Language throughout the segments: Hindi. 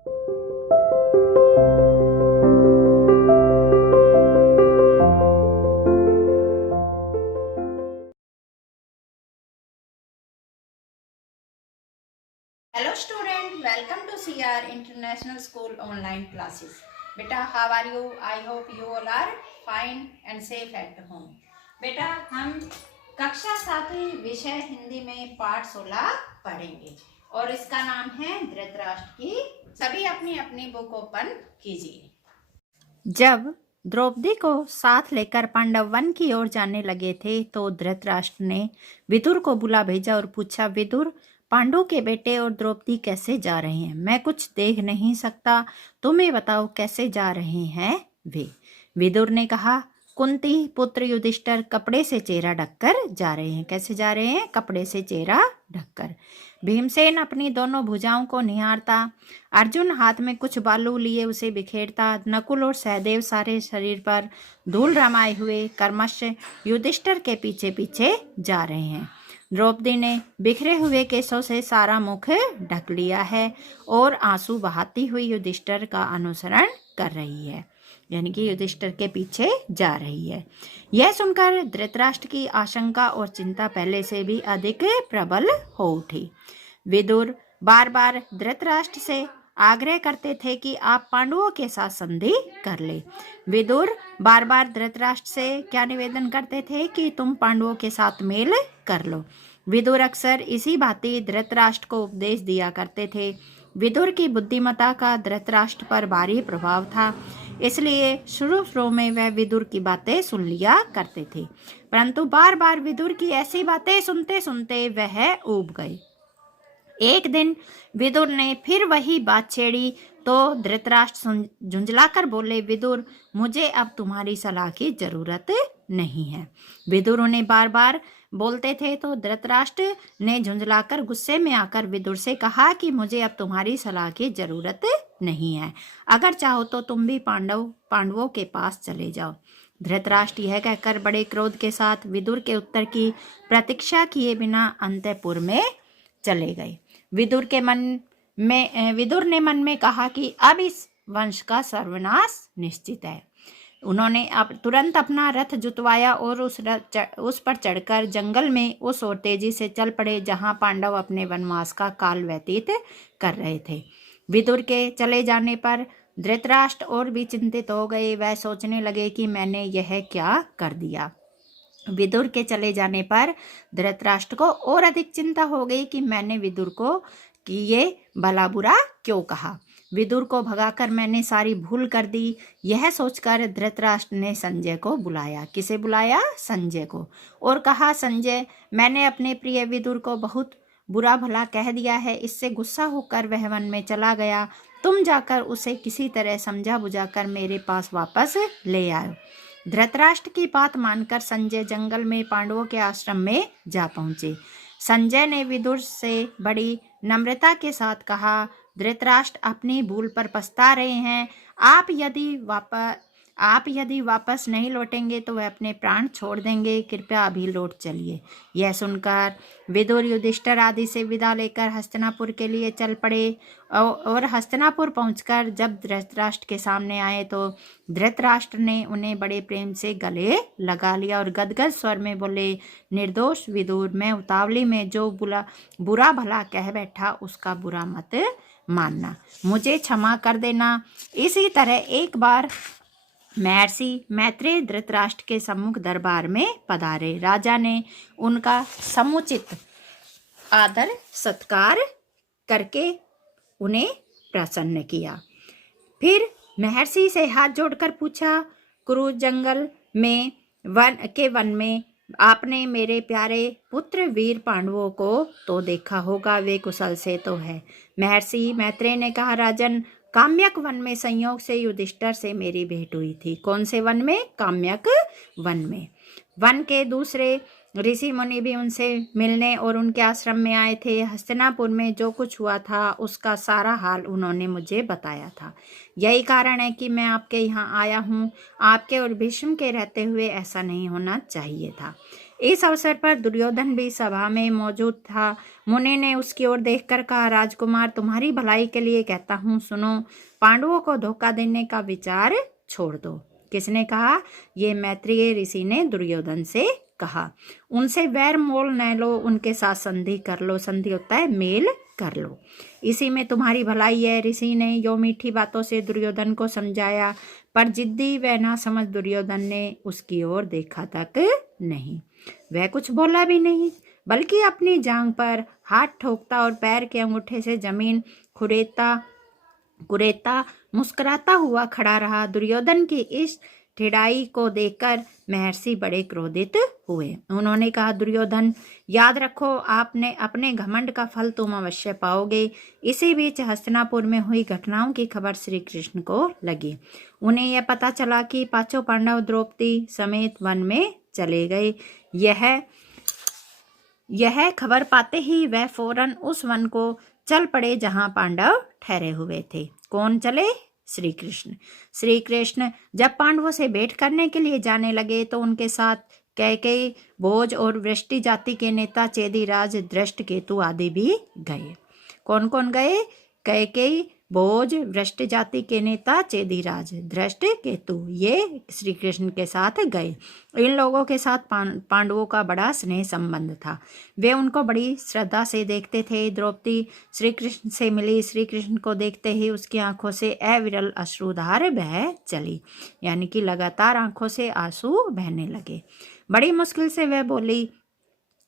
Hello student, welcome to CR International School online classes. बेटा how are you? I hope you all are fine and safe at home. बेटा हम कक्षा 7वीं विषय हिंदी में पाठ 16 पढ़ेंगे और इसका नाम है धृतराष्ट्र की। सभी अपनी अपनी बुक ओपन कीजिए। जब द्रौपदी को साथ लेकर पांडव वन की ओर जाने लगे थे तो धृतराष्ट्र ने विदुर को बुला भेजा और पूछा, विदुर, पांडु के बेटे और द्रौपदी कैसे जा रहे हैं? मैं कुछ देख नहीं सकता, तुम्हें बताओ कैसे जा रहे हैं वे। विदुर ने कहा, कुंती पुत्र युधिष्ठिर कपड़े से चेहरा ढककर जा रहे हैं। कैसे जा रहे हैं? कपड़े से चेहरा ढककर। भीमसेन अपनी दोनों भुजाओं को निहारता, अर्जुन हाथ में कुछ बालू लिए उसे बिखेरता, नकुल और सहदेव सारे शरीर पर धूल रमाए हुए कर्मश युधिष्ठिर के पीछे पीछे जा रहे हैं। द्रौपदी ने बिखरे हुए केसों से सारा मुख ढक लिया है और आंसू बहाती हुई युधिष्ठिर का अनुसरण कर रही है, यानी कि युधिष्ठिर के पीछे जा रही है। यह सुनकर धृतराष्ट्र की आशंका और चिंता पहले से भी अधिक प्रबल हो उठी। विदुर बार बार धृतराष्ट्र से आग्रह करते थे कि आप पांडवों के साथ संधि कर ले। विदुर बार बार धृतराष्ट्र से क्या निवेदन करते थे कि तुम पांडवों के साथ मेल कर लो। विदुर अक्सर इसी भांति धृतराष्ट्र को उपदेश दिया करते थे। विदुर की बुद्धिमत्ता का धृतराष्ट्र पर भारी प्रभाव था, इसलिए शुरू शुरू में वह विदुर की बातें सुन लिया करते थे, परंतु बार बार विदुर की ऐसी बातें सुनते सुनते वह ऊब गए। एक दिन विदुर ने फिर वही बात छेड़ी तो धृतराष्ट्र झुंझलाकर बोले, विदुर, मुझे अब तुम्हारी सलाह की जरूरत नहीं है। विदुर उन्हें बार बार बोलते थे तो धृतराष्ट्र ने झुंझलाकर गुस्से में आकर विदुर से कहा कि मुझे अब तुम्हारी सलाह की जरूरत नहीं है, अगर चाहो तो तुम भी पांडवों के पास चले जाओ। धृतराष्ट्र यह कहकर बड़े क्रोध के साथ विदुर के उत्तर की प्रतीक्षा किए बिना अंतःपुर में चले गए। विदुर ने मन में कहा कि अब इस वंश का सर्वनाश निश्चित है। उन्होंने अब तुरंत अपना रथ जुतवाया और उस पर चढ़कर जंगल में उस ओर तेजी से चल पड़े जहां पांडव अपने वनवास का काल व्यतीत कर रहे थे। विदुर के चले जाने पर धृतराष्ट्र और भी चिंतित हो गए। वह सोचने लगे कि मैंने यह क्या कर दिया। विदुर के चले जाने पर धृतराष्ट्र को और अधिक चिंता हो गई कि मैंने विदुर को कि ये भला बुरा क्यों कहा। विदुर को भगाकर मैंने सारी भूल कर दी। यह सोचकर धृतराष्ट्र ने संजय को बुलाया। किसे बुलाया? संजय को। और कहा, संजय, मैंने अपने प्रिय विदुर को बहुत बुरा भला कह दिया है। इससे गुस्सा होकर वह वन में चला गया। तुम जाकर उसे किसी तरह समझा बुझाकर मेरे पास वापस ले आओ। धृतराष्ट्र की बात मानकर संजय जंगल में पांडवों के आश्रम में जा पहुंचे। संजय ने विदुर से बड़ी नम्रता के साथ कहा, धृतराष्ट्र अपनी भूल पर पछता रहे हैं। आप यदि वापस नहीं लौटेंगे तो वह अपने प्राण छोड़ देंगे। कृपया अभी लौट चलिए। यह सुनकर विदुर युधिष्ठिर आदि से विदा लेकर हस्तिनापुर के लिए चल पड़े और हस्तिनापुर पहुंचकर जब धृतराष्ट्र के सामने आए तो धृतराष्ट्र ने उन्हें बड़े प्रेम से गले लगा लिया और गदगद स्वर में बोले, निर्दोष विदुर, मैं उतावली में जो बुरा भला कह बैठा उसका बुरा मत मानना, मुझे क्षमा कर देना। इसी तरह एक बार महर्षि मैत्रेय धृतराष्ट्र के सम्मुख दरबार में पधारे। राजा ने उनका समुचित आदर सत्कार करके उन्हें प्रसन्न किया। फिर महर्षि से हाथ जोड़कर पूछा, कुरु जंगल में वन में आपने मेरे प्यारे पुत्र वीर पांडवों को तो देखा होगा, वे कुशल से तो है। महर्षि मैत्रेय ने कहा, राजन, काम्यक वन में संयोग से युधिष्ठिर से मेरी भेंट हुई थी। कौन से वन में? काम्यक वन में। वन के दूसरे ऋषि मुनि भी उनसे मिलने और उनके आश्रम में आए थे। हस्तिनापुर में जो कुछ हुआ था उसका सारा हाल उन्होंने मुझे बताया था। यही कारण है कि मैं आपके यहाँ आया हूँ। आपके और भीष्म के रहते हुए ऐसा नहीं होना चाहिए था। इस अवसर पर दुर्योधन भी सभा में मौजूद था। मुनि ने उसकी ओर देखकर कहा, राजकुमार, तुम्हारी भलाई के लिए कहता हूँ, सुनो। पांडवों को धोखा देने का विचार छोड़ दो। किसने कहा? ये मैत्रेय ऋषि ने दुर्योधन से कहा। उनसे वैर मोल न लो, उनके साथ संधि कर लो। संधि होता है मेल कर लो, इसी में तुम्हारी भलाई है। ऋषि ने यो मीठी बातों से दुर्योधन को समझाया, पर जिद्दी व नासमझ दुर्योधन ने उसकी ओर देखा तक नहीं। वह कुछ बोला भी नहीं, बल्कि अपनी जांघ पर हाथ ठोकता और पैर के अंगूठे से जमीन कुरेदता मुस्कुराता हुआ खड़ा रहा। दुर्योधन की इस ठिड़ाई को देखकर महर्षि बड़े क्रोधित हुए। उन्होंने कहा, दुर्योधन, याद रखो, आपने अपने घमंड का फल तुम अवश्य पाओगे। इसी बीच हस्तिनापुर में हुई घटनाओं की खबर श्री कृष्ण को लगी। उन्हें यह पता चला कि पांचों पांडव द्रौपदी समेत वन में चले गए। यह खबर पाते ही वह फौरन उस वन को चल पड़े जहां पांडव ठहरे हुए थे। कौन चले? श्री कृष्ण। श्री कृष्ण जब पांडवों से भेंट करने के लिए जाने लगे तो उनके साथ कैकेयी, भोज और वृष्टि जाति के नेता चेदीराज, धृष्टकेतु आदि भी गए। कौन कौन गए? कैकेयी, भोज, वृष्टि जाति के नेता चेदीराज, धृष्टकेतु, ये श्री कृष्ण के साथ गए। इन लोगों के साथ पांडवों का बड़ा स्नेह संबंध था। वे उनको बड़ी श्रद्धा से देखते थे। द्रौपदी श्री कृष्ण से मिली। श्री कृष्ण को देखते ही उसकी आंखों से अविरल अश्रुधार बह चली, यानी कि लगातार आंखों से आंसू बहने लगे। बड़ी मुश्किल से वह बोली,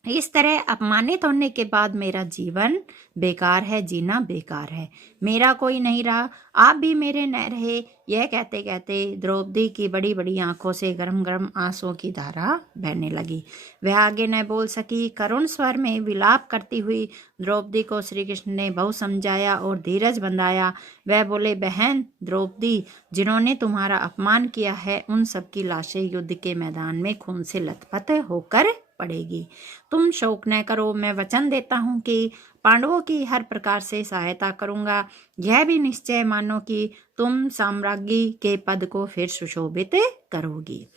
इस तरह अपमानित होने के बाद मेरा जीवन बेकार है, जीना बेकार है। मेरा कोई नहीं रहा, आप भी मेरे न रहे। यह कहते कहते द्रौपदी की बड़ी बड़ी आंखों से गरम गरम आंसुओं की धारा बहने लगी। वह आगे न बोल सकी। करुण स्वर में विलाप करती हुई द्रौपदी को श्री कृष्ण ने बहुत समझाया और धीरज बंधाया। वह बोले, बहन द्रौपदी, जिन्होंने तुम्हारा अपमान किया है, उन सबकी लाशें युद्ध के मैदान में खून से लथपथ होकर पड़ेगी। तुम शोक न करो। मैं वचन देता हूँ कि पांडवों की हर प्रकार से सहायता करूंगा। यह भी निश्चय मानो कि तुम साम्राज्ञी के पद को फिर सुशोभित करोगी।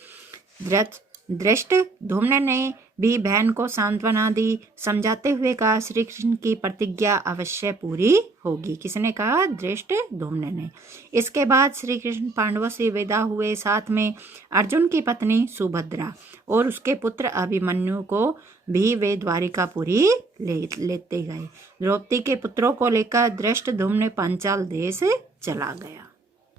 धृष्टद्युम्न ने भी बहन को सांत्वना दी, समझाते हुए कहा, श्री कृष्ण की प्रतिज्ञा अवश्य पूरी होगी। किसने कहा? धृष्टद्युम्न ने। इसके बाद श्री कृष्ण पांडवों से विदा हुए। साथ में अर्जुन की पत्नी सुभद्रा और उसके पुत्र अभिमन्यु को भी वे द्वारिकापुरी लेते गए। द्रौपदी के पुत्रों को लेकर धृष्टद्युम्न पांचाल देश चला गया।